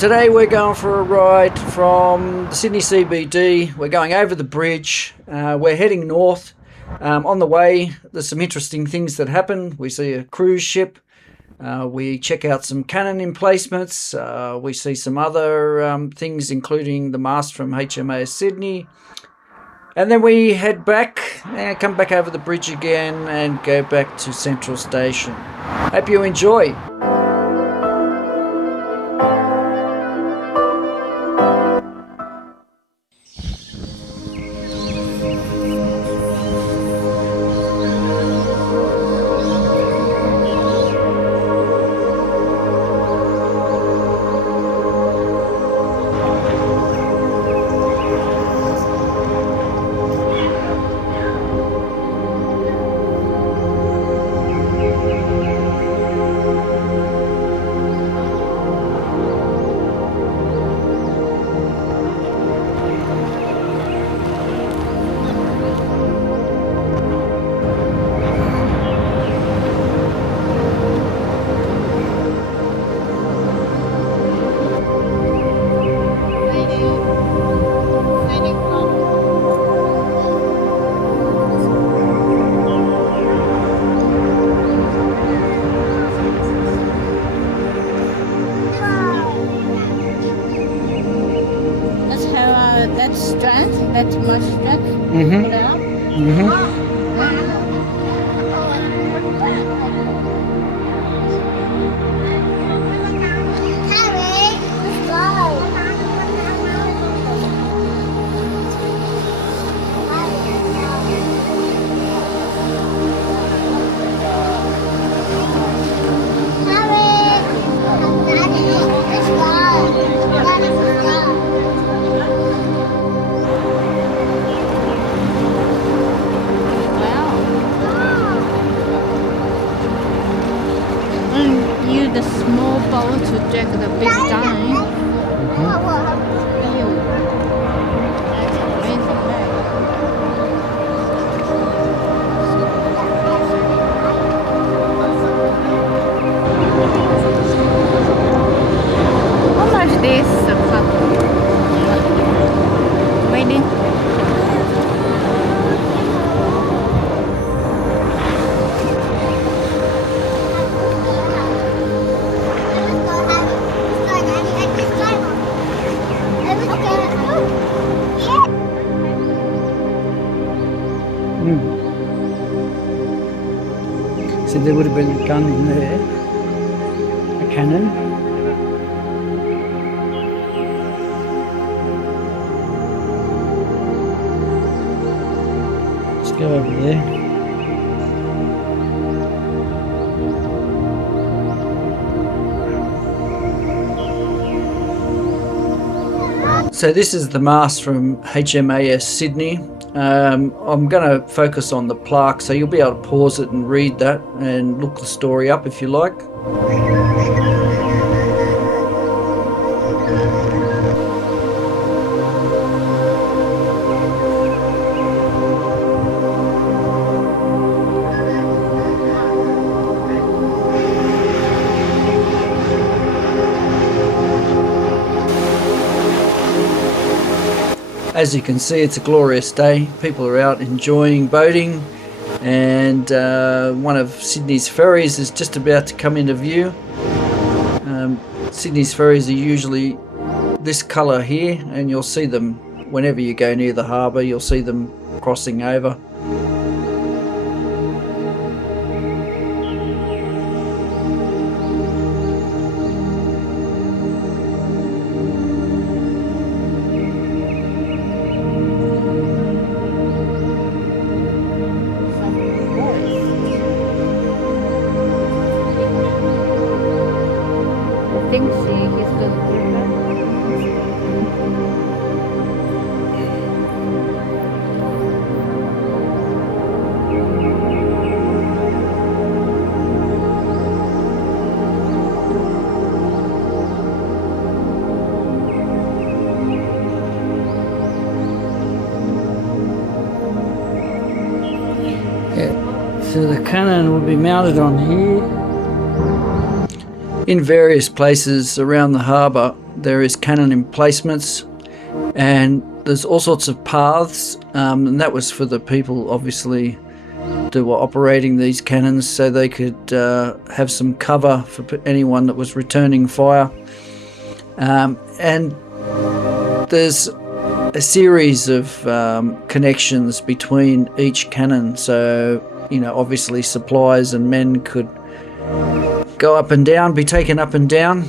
Today we're going for a ride from the Sydney CBD. We're going over the bridge. We're heading north. On the way, there's some interesting things that happen. We see a cruise ship. We check out some cannon emplacements. We see some other things, including the mast from HMAS Sydney. And then we head back and come back over the bridge again and go back to Central Station. Hope you enjoy. That's much stuff. The small boat to drag the big line. That's amazing, right? How much this waiting? So there would have been a gun in there, a cannon. Let's go over there. So this is the mast from HMAS Sydney. I'm going to focus on the plaque, so you'll be able to pause it and read that and look the story up if you like. As you can see, it's a glorious day. People are out enjoying boating, and one of Sydney's ferries is just about to come into view. Sydney's ferries are usually this colour here, and you'll see them whenever you go near the harbour. You'll see them crossing over. So the cannon will be mounted on here. In various places around the harbour there is cannon emplacements, and there's all sorts of paths, and that was for the people obviously that were operating these cannons, so they could have some cover for anyone that was returning fire. And there's a series of connections between each cannon, so obviously supplies and men could go up and down, be taken up and down.